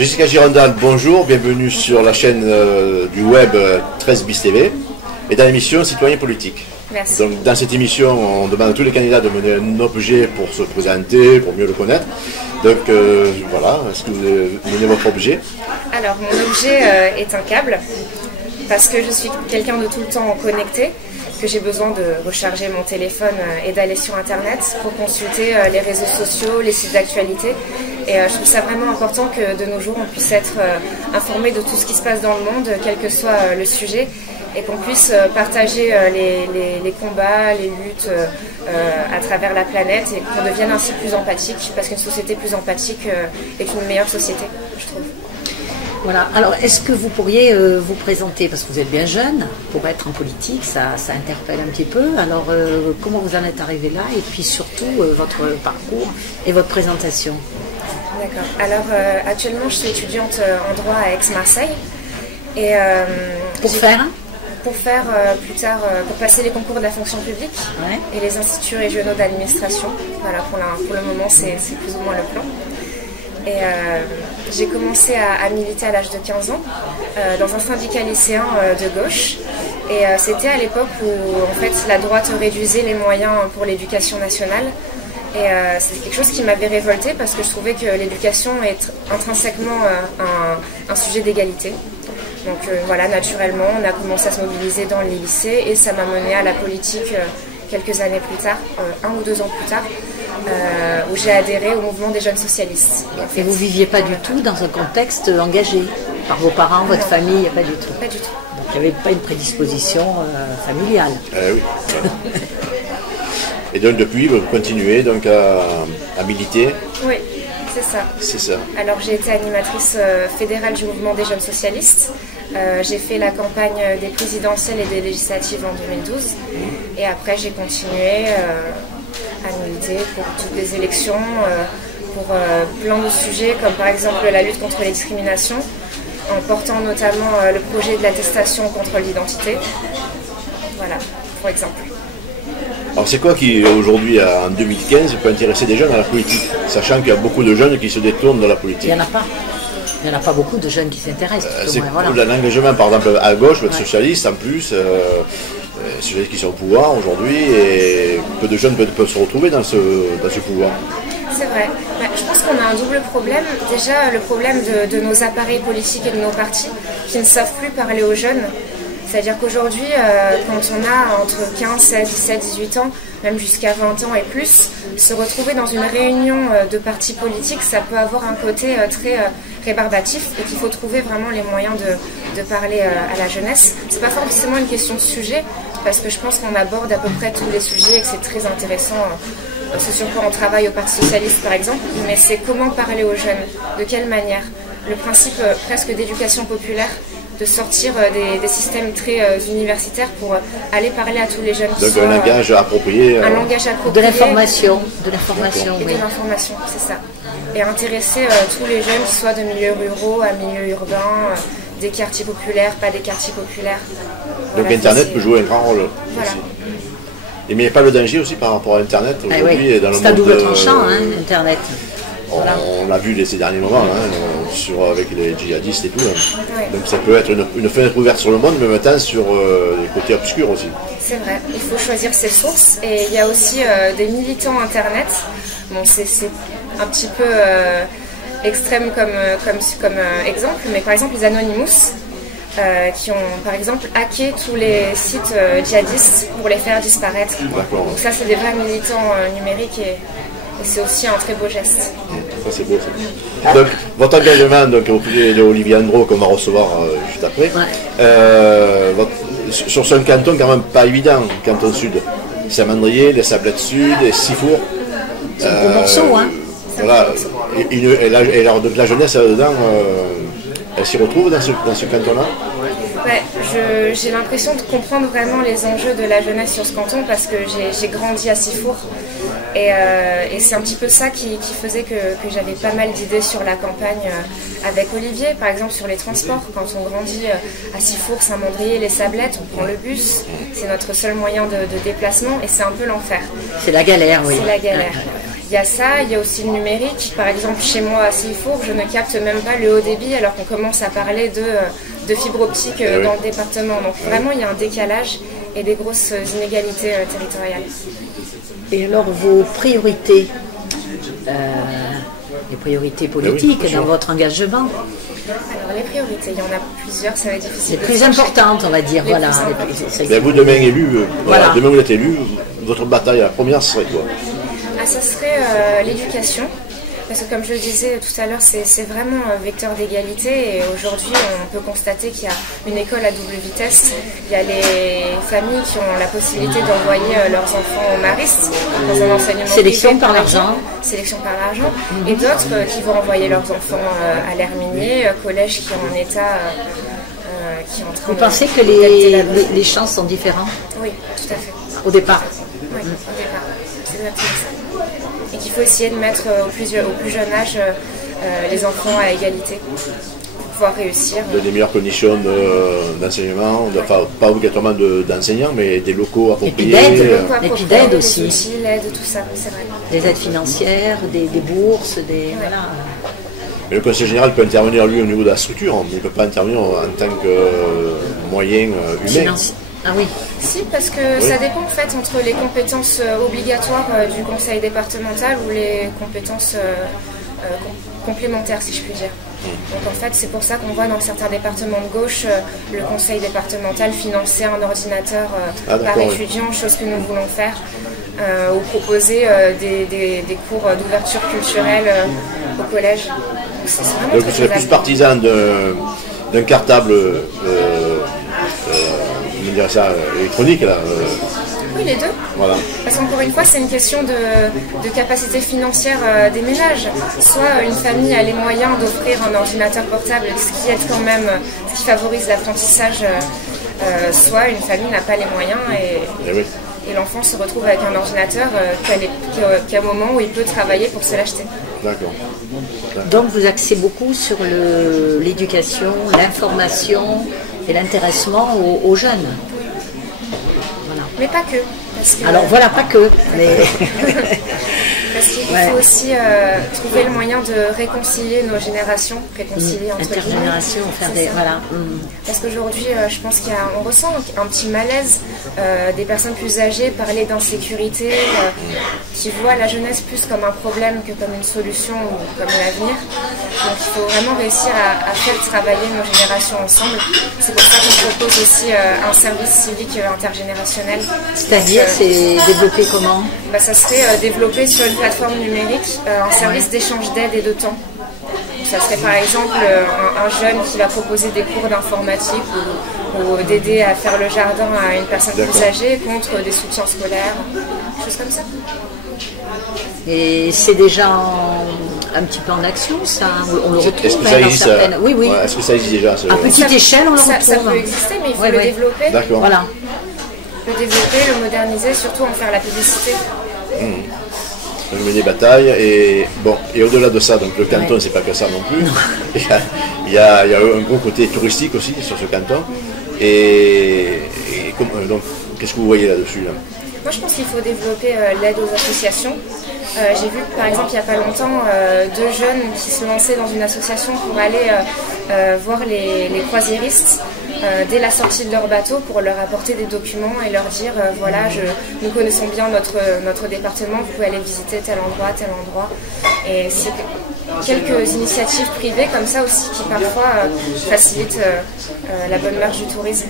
Jessica Girondal, bonjour, bienvenue sur la chaîne du web 13 bis TV et dans l'émission Citoyens politiques. Merci. Donc, dans cette émission, on demande à tous les candidats de mener un objet pour se présenter, pour mieux le connaître. Donc voilà, est-ce que vous menez votre objet? Alors mon objet est un câble, parce que je suis quelqu'un de tout le temps connecté, que j'ai besoin de recharger mon téléphone et d'aller sur internet pour consulter les réseaux sociaux, les sites d'actualité. Et je trouve ça vraiment important que de nos jours on puisse être informé de tout ce qui se passe dans le monde, quel que soit le sujet, et qu'on puisse partager les combats, les luttes à travers la planète, et qu'on devienne ainsi plus empathique, parce qu'une société plus empathique est une meilleure société, je trouve. Voilà, alors est-ce que vous pourriez vous présenter, parce que vous êtes bien jeune, pour être en politique, ça interpelle un petit peu, alors comment vous en êtes arrivé là, et puis surtout votre parcours et votre présentation? D'accord, alors actuellement je suis étudiante en droit à Aix-Marseille, et pour faire plus tard, pour passer les concours de la fonction publique, ouais, et les instituts régionaux d'administration. Voilà, pour le moment c'est plus ou moins le plan. Et j'ai commencé à militer à l'âge de 15 ans dans un syndicat lycéen de gauche, et c'était à l'époque où en fait la droite réduisait les moyens pour l'éducation nationale, et c'était quelque chose qui m'avait révoltée, parce que je trouvais que l'éducation est intrinsèquement un sujet d'égalité. Donc voilà, naturellement on a commencé à se mobiliser dans les lycées, et ça m'a menée à la politique quelques années plus tard, 1 ou 2 ans plus tard, où j'ai adhéré au mouvement des jeunes socialistes. Et vous ne viviez pas du tout dans un contexte engagé par vos parents, votre famille? Pas du tout. Pas du tout. Donc il n'y avait pas une prédisposition familiale. Oui. Et donc depuis, vous continuez donc à militer? Oui, c'est ça. C'est ça. Alors j'ai été animatrice fédérale du mouvement des jeunes socialistes. J'ai fait la campagne des présidentielles et des législatives en 2012. Et après j'ai continué à militer pour toutes les élections, pour plein de sujets, comme par exemple la lutte contre les discriminations, en portant notamment le projet de l'attestation contre l'identité. Voilà, pour exemple. Alors c'est quoi qui, aujourd'hui, en 2015, peut intéresser des jeunes à la politique, sachant qu'il y a beaucoup de jeunes qui se détournent de la politique? Il n'y en a pas. Il n'y en a pas beaucoup de jeunes qui s'intéressent. C'est voilà. L'engagement, par exemple, à gauche, être socialiste, en plus, ceux qui sont au pouvoir aujourd'hui, et peu de jeunes peuvent se retrouver dans ce pouvoir. C'est vrai. Je pense qu'on a un double problème. Déjà, le problème de nos appareils politiques et de nos partis qui ne savent plus parler aux jeunes. C'est-à-dire qu'aujourd'hui, quand on a entre 15, 16, 17, 18 ans, même jusqu'à 20 ans et plus, se retrouver dans une réunion de partis politiques, ça peut avoir un côté très rébarbatif, et qu'il faut trouver vraiment les moyens de parler à la jeunesse. C'est pas forcément une question de sujet, parce que je pense qu'on aborde à peu près tous les sujets et que c'est très intéressant. C'est sur quoi on travaille au Parti Socialiste par exemple, mais c'est comment parler aux jeunes, de quelle manière. Le principe presque d'éducation populaire, de sortir des systèmes très universitaires pour aller parler à tous les jeunes. Donc un langage approprié. Un langage approprié. De l'information. De l'information, oui. De l'information, c'est ça. Et intéresser tous les jeunes, qui soient de milieux ruraux à milieux urbains, des quartiers populaires, pas des quartiers populaires. Donc voilà, Internet peut jouer un grand rôle. Voilà. Et mais il n'y a pas le danger aussi par rapport à Internet aujourd'hui? C'est à double tranchant, Internet. Voilà. On l'a vu ces derniers moments, avec les djihadistes et tout. Ouais. Donc ça peut être une fenêtre ouverte sur le monde, mais en même temps sur les côtés obscurs aussi. C'est vrai, il faut choisir ses sources. Et il y a aussi des militants Internet. Bon, c'est un petit peu extrême comme exemple, mais par exemple les Anonymous, qui ont par exemple hacké tous les sites djihadistes pour les faire disparaître. Donc ça, c'est des vrais militants numériques, et c'est aussi un très beau geste. Ça, c'est beau, ça. Donc, votre engagement auprès d'Olivier Andro, qu'on va recevoir juste après, sur ce canton quand même pas évident, canton sud. Saint-Mandrier, les Sablettes Sud, les Sifour. C'est un gros morceau, Voilà. Et la jeunesse, là-dedans, elle s'y retrouve dans ce canton-là? Ouais, j'ai l'impression de comprendre vraiment les enjeux de la jeunesse sur ce canton, parce que j'ai grandi à Sifour, et c'est un petit peu ça qui faisait que j'avais pas mal d'idées sur la campagne avec Olivier. Par exemple sur les transports, quand on grandit à Sifour, Saint-Mandrier, les Sablettes, on prend le bus, c'est notre seul moyen de déplacement, et c'est un peu l'enfer. C'est la galère, oui. C'est la galère. il y a ça, il y a aussi le numérique. Par exemple, chez moi à Silfour, je ne capte même pas le haut débit alors qu'on commence à parler de fibre optique dans le département. Donc vraiment, il y a un décalage et des grosses inégalités territoriales. Et alors, vos priorités, les priorités politiques dans votre engagement? Alors les priorités, il y en a plusieurs, ça va être difficile. Les plus importantes, on va dire, voilà. Mais vous, demain élu, demain vous êtes élu, votre bataille, la première, ce serait quoi? Ça serait l'éducation, parce que comme je le disais tout à l'heure, c'est vraiment un vecteur d'égalité, et aujourd'hui on peut constater qu'il y a une école à double vitesse. Il y a les familles qui ont la possibilité d'envoyer leurs enfants au Marist dans un enseignement sélection privé par l'argent, et d'autres qui vont envoyer leurs enfants à l'Herminier, collège qui est en état qui est en train Vous de... pensez que les chances sont différentes? Oui, tout à fait. Au départ? Oui, au départ. C'est exactement ça. Et qu'il faut essayer de mettre au plus jeune âge les enfants à égalité pour pouvoir réussir. Des meilleures conditions d'enseignement, pas obligatoirement d'enseignants, mais des locaux appropriés. Et puis d'aide aussi. L'aide, tout ça, c'est vrai. Des aides financières, des bourses, voilà. Mais le conseil général peut intervenir lui au niveau de la structure, mais il ne peut pas intervenir en tant que moyen humain. Ah oui. Si, parce que ça dépend en fait entre les compétences obligatoires du conseil départemental ou les compétences complémentaires, si je puis dire. Donc en fait, c'est pour ça qu'on voit dans certains départements de gauche le conseil départemental financer un ordinateur par étudiant, chose que nous voulons faire, ou proposer des cours d'ouverture culturelle au collège. Donc vous serez plus partisan d'un cartable électronique là. Oui, les deux. Voilà. Parce qu'encore une fois, c'est une question de capacité financière des ménages. Soit une famille a les moyens d'offrir un ordinateur portable, ce qui est quand même, ce qui favorise l'apprentissage, soit une famille n'a pas les moyens et l'enfant se retrouve avec un ordinateur qu'à un moment où il peut travailler pour se l'acheter. D'accord. Donc vous axez beaucoup sur l'éducation, l'information et l'intéressement aux jeunes. Voilà. Mais pas que. Alors voilà, pas que. Mais... Parce qu'il faut aussi trouver le moyen de réconcilier nos générations, réconcilier entre intergénération, faire des... Voilà. Parce qu'aujourd'hui, je pense qu'on ressent un petit malaise des personnes plus âgées parler d'insécurité, qui voient la jeunesse plus comme un problème que comme une solution ou comme l'avenir. Donc il faut vraiment réussir à faire travailler nos générations ensemble. C'est pour ça qu'on propose aussi un service civique intergénérationnel. C'est-à-dire, c'est développé comment? Ça serait développé sur une plateforme numérique, un service d'échange d'aide et de temps. Ça serait par exemple un jeune qui va proposer des cours d'informatique ou d'aider à faire le jardin à une personne plus âgée contre des soutiens scolaires, des choses comme ça. Et c'est déjà un petit peu en action, ça? On le retrouve est-ce que ça existe, certaines... Oui, oui. Est-ce que ça existe déjà? À petite échelle, on le retrouve. Ça peut exister, mais il faut le développer. D'accord. Voilà. Le développer, le moderniser, surtout en faire la publicité. Donc mener bataille et au-delà de ça, donc le canton c'est pas que ça non plus. Il y a un gros côté touristique aussi sur ce canton. Donc qu'est-ce que vous voyez là-dessus là? Moi je pense qu'il faut développer l'aide aux associations. J'ai vu par exemple il n'y a pas longtemps deux jeunes qui se lançaient dans une association pour aller voir les croisiéristes dès la sortie de leur bateau pour leur apporter des documents et leur dire voilà, nous connaissons bien notre département, vous pouvez aller visiter tel endroit. Et c'est quelques initiatives privées comme ça aussi qui parfois facilitent la bonne marche du tourisme.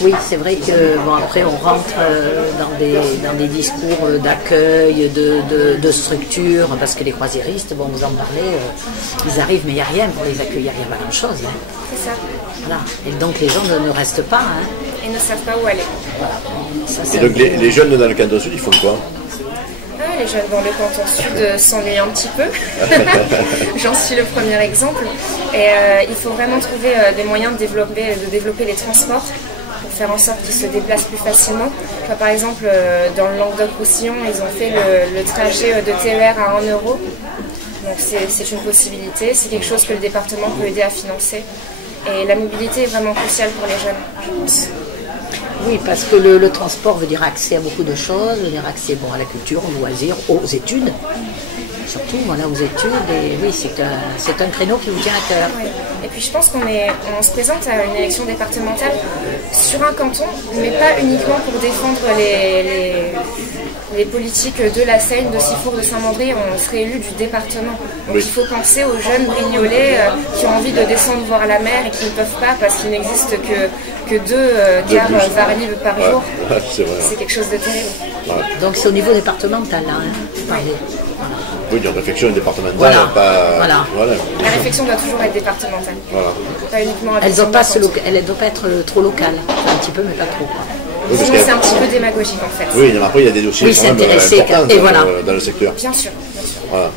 Oui, c'est vrai que bon, après on rentre dans des discours d'accueil, de structure, parce que les croisiéristes, bon, vous en parlez, ils arrivent mais il n'y a rien pour les accueillir, il n'y a pas grand-chose. Hein. C'est ça. Voilà. Et donc les gens ne restent pas. Hein. Et ne savent pas où aller. Voilà. Ça, et donc les jeunes dans le canton sud, ils font quoi? Les jeunes dans le canton sud s'ennuient un petit peu. J'en suis le premier exemple. Et il faut vraiment trouver des moyens de développer les transports pour faire en sorte qu'ils se déplacent plus facilement. Enfin, par exemple, dans le Languedoc-Roussillon, ils ont fait le trajet de TER à 1 €. Donc c'est une possibilité, c'est quelque chose que le département peut aider à financer. Et la mobilité est vraiment cruciale pour les jeunes, je pense. Oui, parce que le transport veut dire accès à beaucoup de choses, veut dire accès à la culture, aux loisirs, aux études. Surtout voilà, aux études, et oui, c'est un créneau qui vous tient à cœur. Oui. Et puis je pense on se présente à une élection départementale sur un canton, mais pas uniquement pour défendre les politiques de la Seine, de Sifour, de Saint-Mandé. On serait élu du département. Donc il faut penser aux jeunes brignolais qui ont envie de descendre voir la mer et qui ne peuvent pas parce qu'il n'existe que 2 gares Varlib par jour. Ouais, c'est quelque chose de terrible. Ouais. Donc c'est au niveau départemental, là, vous parlez. Oui, une réflexion départementale, voilà. Voilà. La réflexion doit toujours être départementale. Voilà. Pas uniquement elle ne doit pas être trop locale, un petit peu, mais pas trop. Oui, sinon c'est un petit peu démagogique en fait. Oui, mais après il y a des dossiers quand même importants dans le secteur. Bien sûr. Voilà.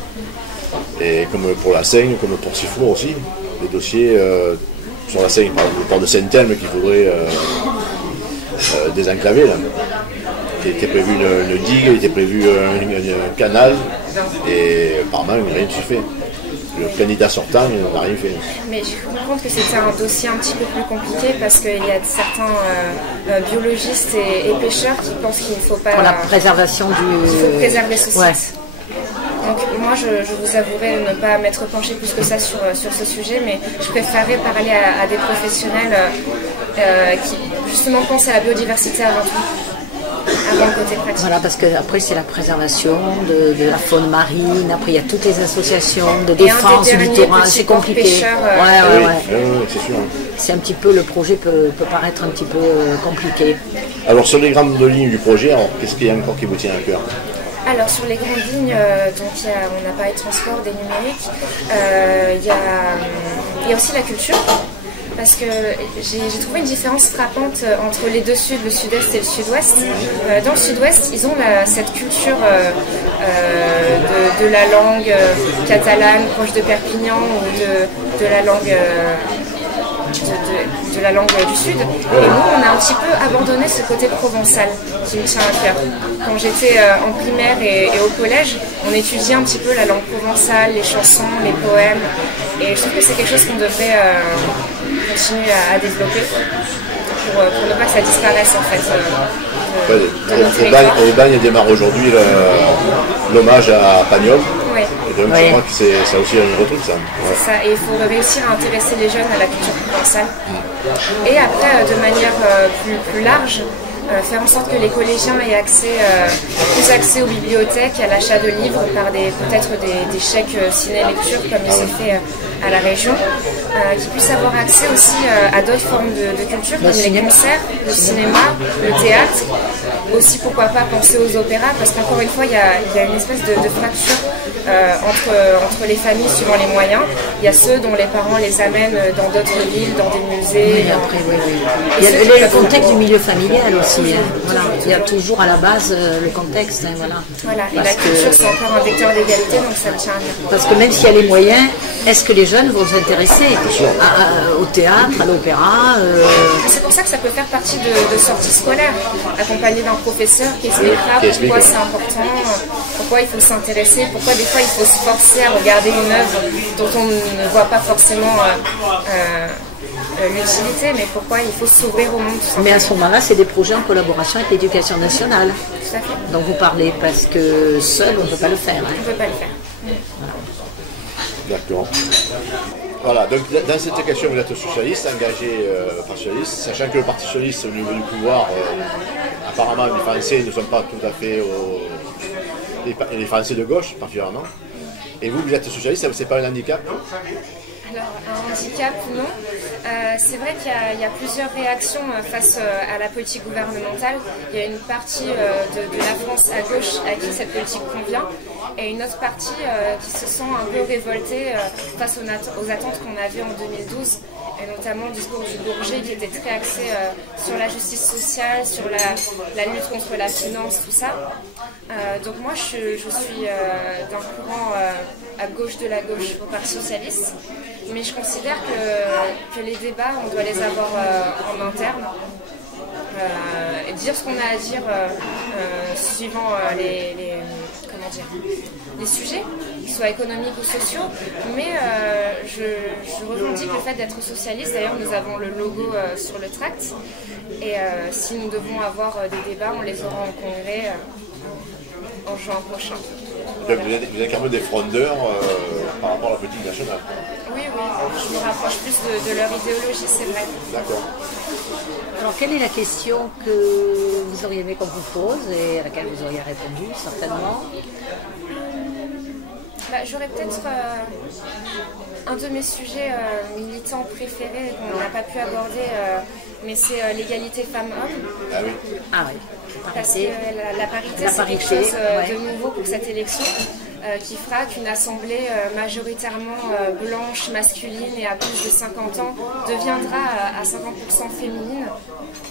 Et comme pour la Seine, comme pour Sifour aussi, des dossiers sur la Seine, par exemple le port de Saint-Elme qui voudrait désenclaver là. Il était prévu une digue, il était prévu un canal, et apparemment rien ne s'y fait. Le candidat sortant n'a rien fait. Mais je me rends compte que c'était un dossier un petit peu plus compliqué parce qu'il y a certains biologistes et pêcheurs qui pensent qu'il ne faut pas... Pour la préservation Il faut préserver ce site. Ouais. Donc moi je vous avouerai ne pas m'être penchée plus que ça sur ce sujet, mais je préférerais parler à des professionnels qui justement pensent à la biodiversité avant tout. Côté pratique. Voilà, parce que après c'est la préservation de la faune marine, après il y a toutes les associations de défense du littoral, c'est compliqué. C'est sûr. C'est un petit peu, le projet peut paraître un petit peu compliqué. Alors sur les grandes lignes du projet, qu'est-ce qu'il y a encore qui vous tient à cœur? Alors sur les grandes lignes, on a parlé de transport, des numériques, il y a aussi la culture. Parce que j'ai trouvé une différence frappante entre les 2 suds, le sud-est et le sud-ouest. Dans le sud-ouest, ils ont cette culture de la langue catalane proche de Perpignan ou de la langue de la langue du sud. Et nous, on a un petit peu abandonné ce côté provençal qui me tient à cœur. Quand j'étais en primaire et au collège, on étudiait un petit peu la langue provençale, les chansons, les poèmes. Et je trouve que c'est quelque chose qu'on devrait continuer à développer pour ne pas que ça disparaisse en fait. Au Bagne démarre aujourd'hui l'hommage à Pagnol. Oui. Et donc je crois que c'est aussi un autre truc ça. Ouais. C'est ça, et il faut réussir à intéresser les jeunes à la culture provençale. Et après, de manière plus large, faire en sorte que les collégiens aient plus accès aux bibliothèques, à l'achat de livres par peut-être des chèques ciné-lecture comme il se fait à la région, qui puissent avoir accès aussi à d'autres formes de culture comme les concerts, le cinéma, le théâtre, aussi pourquoi pas penser aux opéras, parce qu'encore une fois il y a une espèce de fracture entre les familles suivant les moyens. Il y a ceux dont les parents les amènent dans d'autres villes, dans des musées. Oui, après, oui. Il y a le contexte du milieu familial aussi. Voilà. Il y a toujours à la base le contexte. Voilà. Et la culture, c'est encore un vecteur d'égalité, donc ça me tient à cœur. Parce que même s'il y a les moyens, est-ce que les jeunes vont s'intéresser au théâtre, à l'opéra C'est pour ça que ça peut faire partie de sorties scolaires, accompagné d'un professeur qui expliquera pourquoi c'est important, pourquoi il faut s'intéresser, pourquoi des fois il faut se forcer à regarder une œuvre dont on ne voit pas forcément l'utilité, mais pourquoi il faut s'ouvrir au monde. Mais à ce moment-là, c'est des projets en collaboration avec l'éducation nationale. Tout à fait. Donc vous parlez, parce que seul, on ne peut pas le faire. On ne peut pas le faire. Voilà. D'accord. Voilà, donc dans cette question, vous êtes socialiste, engagé Parti socialiste, sachant que le Parti socialiste, au niveau du pouvoir, apparemment les Français ne sont pas tout à fait les Français de gauche, particulièrement. Et vous êtes socialiste, c'est pas un handicap? Alors, un handicap, non. C'est vrai qu'il y a plusieurs réactions face à la politique gouvernementale. Il y a une partie de la France à gauche à qui cette politique convient, et une autre partie qui se sent un peu révoltée face aux attentes qu'on avait en 2012, et notamment le discours du Bourget qui était très axé sur la justice sociale, sur la lutte contre la finance, tout ça. Donc moi, je suis d'un courant à gauche de la gauche au Parti socialiste. Mais je considère que les débats, on doit les avoir en interne. Et dire ce qu'on a à dire suivant comment dire, les sujets, qu'ils soient économiques ou sociaux. Mais je revendique le fait d'être socialiste. D'ailleurs, nous avons le logo sur le tract. Et si nous devons avoir des débats, on les aura en congrès en juin prochain. Donc vous êtes quand même des frondeurs par rapport à la politique nationale. Oui, je me rapproche plus de leur idéologie, c'est vrai. D'accord. Alors, quelle est la question que vous auriez aimé qu'on vous pose et à laquelle vous auriez répondu, certainement? J'aurais peut-être un de mes sujets militants préférés qu'on n'a pas pu aborder, mais c'est l'égalité femmes-hommes. Ah oui. Ah oui. Parce que la parité, c'est quelque chose de nouveau pour cette élection, qui fera qu'une assemblée majoritairement blanche, masculine et à plus de 50 ans deviendra à 50% féminine.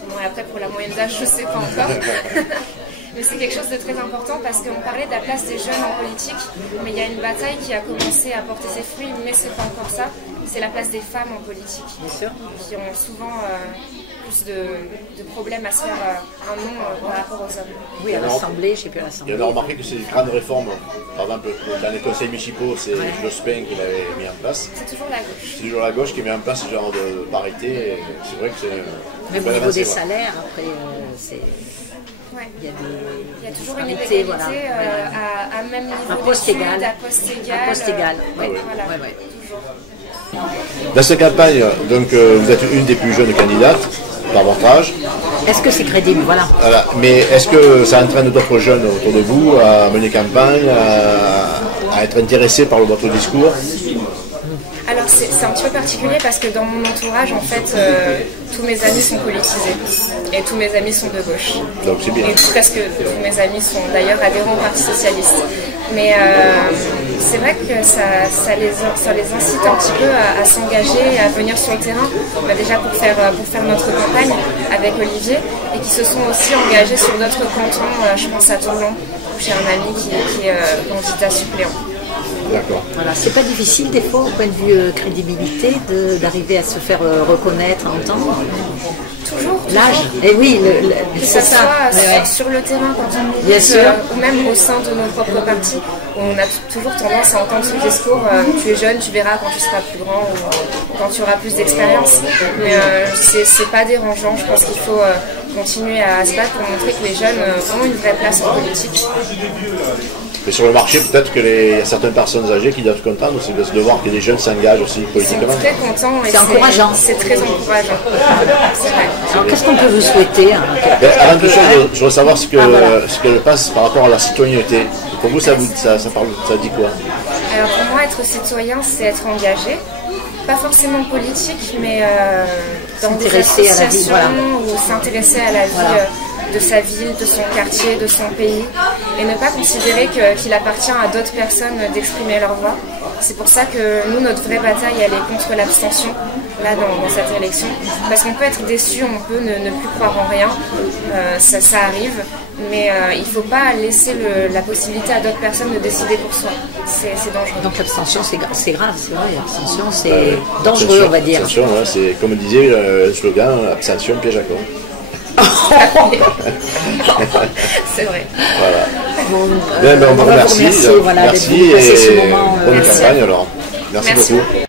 Bon, et après, pour la moyenne d'âge, je ne sais pas encore. Mais c'est quelque chose de très important parce qu'on parlait de la place des jeunes en politique, mais il y a une bataille qui a commencé à porter ses fruits, mais c'est pas encore ça. C'est la place des femmes en politique, qui ont souvent plus de problèmes à se faire un nom par rapport aux hommes. Oui, à l'Assemblée, je ne sais plus à l'Assemblée. Il y en a remarqué que c'est une grande réforme. Par exemple, dans les conseils municipaux, c'est Jospin qui l'avait mis en place. C'est toujours la gauche. C'est toujours la gauche qui met en place ce genre de parité. C'est vrai que c'est... Même au niveau des salaires, après, c'est... Ouais. Il y a toujours une égalité à même niveau à poste égal. À poste égal. À poste égal. Voilà, ouais. Toujours. Dans cette campagne, donc, vous êtes une des plus jeunes candidates par votre âge. Est-ce que c'est crédible? Voilà. Mais est-ce que ça entraîne d'autres jeunes autour de vous à mener campagne, à être intéressés par votre discours? Alors c'est un petit peu particulier parce que dans mon entourage, en fait, tous mes amis sont politisés et tous mes amis sont de gauche. Donc c'est bien. Et presque tous mes amis sont d'ailleurs adhérents au Parti Socialiste. Mais c'est vrai que ça les incite un petit peu à s'engager, à venir sur le terrain, déjà pour faire notre campagne avec Olivier, et qui se sont aussi engagés sur d'autres cantons. Je pense à Tourlan, où j'ai un ami qui est candidat suppléant. D'accord. Voilà, c'est pas difficile des fois au point de vue crédibilité d'arriver à se faire reconnaître, entendre. Toujours. L'âge. Et oui, c'est ça. Sur le terrain quand on milite, ou même au sein de nos propres partis, on a toujours tendance à entendre ce discours. Tu es jeune, tu verras quand tu seras plus grand ou quand tu auras plus d'expérience. Mais c'est pas dérangeant. Je pense qu'il faut continuer à se battre pour montrer que les jeunes ont une vraie place en politique. Mais sur le marché, peut-être qu'il y a certaines personnes âgées qui doivent être contentes aussi de voir que les jeunes s'engagent aussi politiquement. Ils sont très contents et c'est encourageant. C'est très encourageant. C'est vrai. Alors qu'est-ce qu'on peut vous souhaiter avant toute chose, je veux savoir ce qu'elle passe par rapport à la citoyenneté. Pour vous, ça dit quoi? Alors pour moi, être citoyen, c'est être engagé. Pas forcément politique, mais dans des associations ou s'intéresser à la vie de sa ville, de son quartier, de son pays, et ne pas considérer qu'il appartient à d'autres personnes d'exprimer leur voix. C'est pour ça que nous, notre vraie bataille, elle est contre l'abstention, là, dans cette élection. Parce qu'on peut être déçu, on peut ne plus croire en rien, ça arrive, mais il ne faut pas laisser la possibilité à d'autres personnes de décider pour soi. C'est dangereux. Donc l'abstention, c'est grave, c'est vrai, l'abstention, c'est dangereux, on va dire. L'abstention, c'est comme disait le slogan, abstention, piège à con. C'est vrai. Voilà. Bon, on vous remercie. Merci et bonne campagne alors. Merci beaucoup.